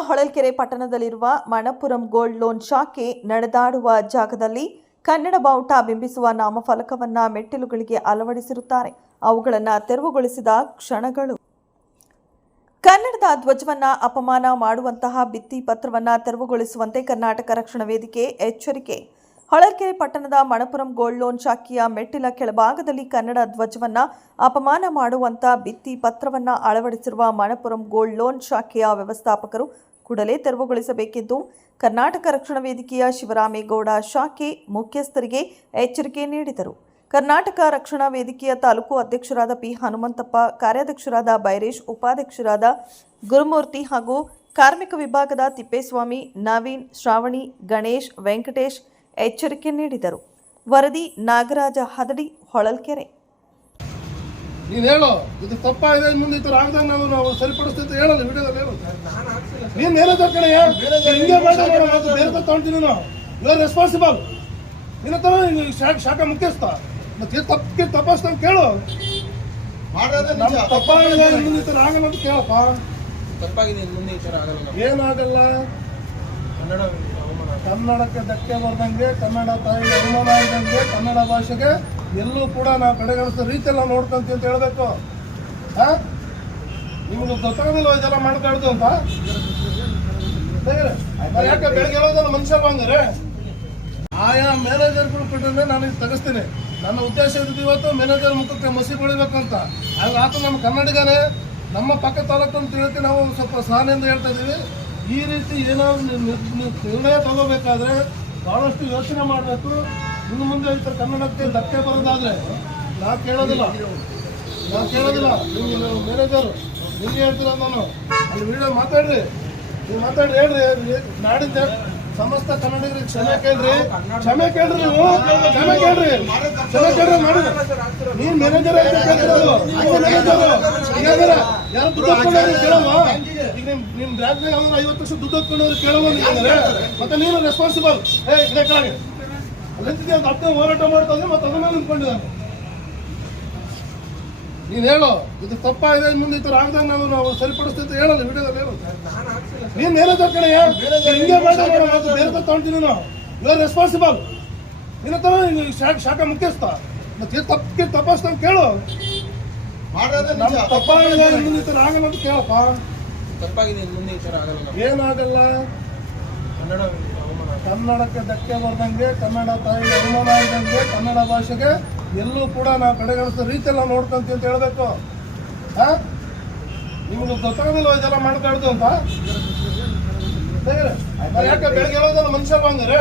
ಹೊಳಲ್ಕೆರೆ ಪಟ್ಟಣದಲ್ಲಿರುವ Manappuram gold loan ಶಾಖೆ ನಡೆದಾಡುವ ಜಾಗದಲ್ಲಿ ಕನ್ನಡ ಬಾವುಟ ಬಿಂಬಿಸುವ ನಾಮಫಲಕವನ್ನ ಮೆಟ್ಟಿಲುಗಳಿಗೆ ಅಳವಡಿಸಿರುತ್ತಾರೆ. ಅವುಗಳನ್ನು ತೆರವುಗೊಳಿಸಿದ ಕ್ಷಣಗಳು. ಕನ್ನಡದ ಧ್ವಜವನ್ನ ಅಪಮಾನ ಮಾಡುವಂತಹ ಭಿತ್ತಿ ಪತ್ರವನ್ನ ತೆರವುಗೊಳಿಸುವಂತೆ ಕರ್ನಾಟಕ ರಕ್ಷಣಾ ವೇದಿಕೆ ಎಚ್ಚರಿಕೆ. ಹೊಳಲ್ಕೆರೆ ಪಟ್ಟಣದ ಮಣಪುರಂ ಗೋಲ್ಡ್ ಲೋನ್ ಶಾಖೆಯ ಮೆಟ್ಟಿಲ ಕೆಳಭಾಗದಲ್ಲಿ ಕನ್ನಡ ಧ್ವಜವನ್ನ ಅಪಮಾನ ಮಾಡುವಂತ ಭಿತ್ತಿ ಪತ್ರವನ್ನ ಅಳವಡಿಸಿರುವ ಮಣಪುರಂ ಗೋಲ್ಡ್ ಲೋನ್ ಶಾಖೆಯ ವ್ಯವಸ್ಥಾಪಕರು ಕೂಡಲೇ ತೆರವುಗೊಳಿಸಬೇಕೆಂದು ಕರ್ನಾಟಕ ರಕ್ಷಣಾ ವೇದಿಕೆಯ ಶಿವರಾಮೇಗೌಡ ಶಾಖೆ ಮುಖ್ಯಸ್ಥರಿಗೆ ಎಚ್ಚರಿಕೆ ನೀಡಿದರು. ಕರ್ನಾಟಕ ರಕ್ಷಣಾ ವೇದಿಕೆಯ ತಾಲೂಕು ಅಧ್ಯಕ್ಷರಾದ ಪಿ ಹನುಮಂತಪ್ಪ, ಕಾರ್ಯಾಧ್ಯಕ್ಷರಾದ ಬೈರೇಶ್, ಉಪಾಧ್ಯಕ್ಷರಾದ ಗುರುಮೂರ್ತಿ ಹಾಗೂ ಕಾರ್ಮಿಕ ವಿಭಾಗದ ತಿಪ್ಪೇಸ್ವಾಮಿ, ನವೀನ್, ಶ್ರಾವಣಿ, ಗಣೇಶ್, ವೆಂಕಟೇಶ್ ಎಚ್ಚರಿಕೆ ನೀಡಿದರು. ವರದಿ ನಾಗರಾಜ ಹದಡಿ ಹೊಳಲ್ಕೆರೆ. ನೀನ್ ಹೇಳೋ ಇದು ತಪ್ಪಾಗಿದೆ ಇನ್ನು ಮುಂದೆ ಥರ ಆಗದಾಗ ನಾವು ನಾವು ಸರಿಪಡಿಸ್ತೀವಿ ಹೇಳಲ್ಲ ವಿಡಿಯೋದಲ್ಲಿ ಹೇಳು. ನೀನ್ ಏನಾದ್ರು ಕಡೆ ಹಿಂಗೆ ಮಾಡಿದ್ರೆ ಅದು ಬೇರೆ ತಗೊಂತೀನಿ ನಾವು ಯು ಆರ್ ರೆಸ್ಪಾನ್ಸಿಬಲ್ ನಿನ್ನ ತರ ನೀನು ಶಾ- ಶಾಖಾ ಮುಖ್ಯಸ್ಥ. ಮತ್ತೆ ಇದು ತಪ್ಪಿಗೆ ತಪ್ಪಿಸ್ದಂಗೆ ಕೇಳು. ಮಾಡೋದೇ ನಮ್ಮ ನಿಜ ತಪ್ಪಾಗಿದೆ ಇನ್ನು ಮುಂದೆ ಈ ಥರ ಆಗಲ್ಲ ಅಂತ ಕೇಳಪ್ಪ. ತಪ್ಪಾಗಿದೆ ಇನ್ನು ಮುಂದೆ ಈ ಥರ ಆಗಲ್ಲ. ಏನಾಗಲ್ಲ ಕನ್ನಡ ಕನ್ನಡಕ್ಕೆ ಧಕ್ಕೆ ಬರ್ದಂಗೆ, ಕನ್ನಡ ತಾಯಿಗೆ ಅನುಮಾನ ಆಗದಂಗೆ ಕನ್ನಡ ಭಾಷೆಗೆ ಎಲ್ಲೂ ಕೂಡ ನಾವು ಕಡೆಗಣಿಸೋ ರೀತಿಯೆಲ್ಲ ನೋಡ್ಕೊಂತೀವಿ ಅಂತ ಹೇಳಬೇಕು. ಹಾ? ನಿಮ್ಗೆ ಗೊತ್ತಾಗಲ್ಲ ಇದೆಲ್ಲ ಮಾಡ್ಕಾಡ್ದು ಅಂತ? ಯಾಕೆ ಬೆಳಗ್ಗೆ ಹೇಳೋದಲ್ಲ ಮನುಷ್ಯ ಬಂದ್ರೆ ಆಯಾ ಮ್ಯಾನೇಜರ್ಗಳು ಕೊಟ್ಟರೆ ನಾನು ಇದು ತೆಗಿಸ್ತೀನಿ. ನನ್ನ ಉದ್ದೇಶ ಇದ್ದು ಇವತ್ತು ಮ್ಯಾನೇಜರ್ ಮುಖಕ್ಕೆ ಮಸಿ ಅಂತ. ಆಗ ಆತ ನಮ್ಮ ಕನ್ನಡಿಗನೇ. ನಮ್ಮ ಪಕ್ಕ ತಾಲೂಕು ಅಂತ ಹೇಳ್ತೀವಿ ನಾವು ಸ್ವಲ್ಪ ಸಹನೆಯಿಂದ ಹೇಳ್ತಾ ಇದ್ದೀವಿ. ಈ ರೀತಿ ಏನಾದ್ರು ನಿರ್ಣಯ ತಗೋಬೇಕಾದ್ರೆ ಬಹಳಷ್ಟು ಯೋಚನೆ ಮಾಡಬೇಕು. ಇನ್ನು ಮುಂದೆ ಈ ಕನ್ನಡಕ್ಕೆ ಧಕ್ಕೆ ಬರೋದಾದ್ರೆ ನಾ ಕೇಳೋದಿಲ್ಲ. ನಾ ಕೇಳೋದಿಲ್ಲ. ನೀವು ಮ್ಯಾನೇಜರ್, ನಿಮ್ಗೆ ಹೇಳ್ತೀರ ನಾನು. ಅಲ್ಲಿ ವಿಡಿಯೋ ಮಾತಾಡ್ರಿ. ನೀವು ಮಾತಾಡ್ರಿ, ಹೇಳ್ರಿ. ನಾಡಿದ್ದ ಸಮಸ್ತ ಕನ್ನಡಿಗರಿಗೆ ಕ್ಷಮೆ ಕೇಳ್ರಿ. ಕ್ಷಮೆ ಕೇಳ್ರಿ ನೀವು. ಕ್ಷಮೆ ಕೇಳ್ರಿ. ಕ್ಷಮೆ ಕೇಳ್ರಿ ಮಾಡಿ ನೀನ್ ಮ್ಯಾನೇಜರ್ ಅಂತ ಕೇಳ್ತಿರೋದು. ದುಡ್ಡು ಮತ್ತೆ ನೀನು ರೆಸ್ಪಾನ್ಸಿಬಲ್ ಏ ಹೋರಾಟ ಮಾಡ್ತಾ ನೀನ್ ಹೇಳು. ಇದು ತಪ್ಪಾಗಿದೆ ಮುಂದೆ ಈ ಥರ ಆಗದಾಗ ನಾವು ನಾವು ಹೇಳಲ್ಲ, ವಿಡಿಯೋದಲ್ಲಿ ನೀನ್ ಮೇಲೆ ಕಡೆ ಹಿಂಗೆ ಮತ್ತೆ ಬೇರೆ ತಗೊಂತೀನಿ ನಾವು ಯು ಆರ್ ರೆಸ್ಪಾನ್ಸಿಬಲ್ ನಿನ್ನ ತರ ಶಾಖ ಮುಖ್ಯಸ್ಥ ಮತ್ತೆ ತಪ್ಪಿಗೆ ತಪ್ಪಿಸ್ದಂಗೆ ಕೇಳು. ನಮ್ಮ ನಿಜ. ತಪ್ಪಾಗಿದೆ ಇನ್ನು ಮುಂದೆ ಈ ಥರ ಆಗಲ್ಲ ಅಂತ ಕೇಳಪ್ಪ. ತಪ್ಪಾಗಿದೆ ಇನ್ನು ಮುಂದೆ ಈ ಥರ ಆಗಲ್ಲ ಏನಾಗಲ್ಲ? ಕನ್ನಡ ಕನ್ನಡಕ್ಕೆ ಧಕ್ಕೆ ಬರ್ದಂಗೆ ಕನ್ನಡ ತಾಯಿಗೆ ಅವಮಾನ ಆಗದಂಗೆ ಕನ್ನಡ ಭಾಷೆಗೆ ಎಲ್ಲೂ ಕೂಡ ನಾವು ಕಡೆಗಣಿಸೋ ರೀತಿಯೆಲ್ಲ ನೋಡ್ಕೊಂತೀವಿ ಅಂತ ಹೇಳ್ಬೇಕು. ಹಾ? ನಿಮ್ಗೆ ಗೊತ್ತಾಗಲ್ಲ ಇದೆಲ್ಲ ಮಾಡ್ಕಾಡ್ದು ಅಂತ. ನಾನ್ ಬೆಳಗ್ಗೆ ಮನುಷ್ಯ ಹಂಗಾರೆ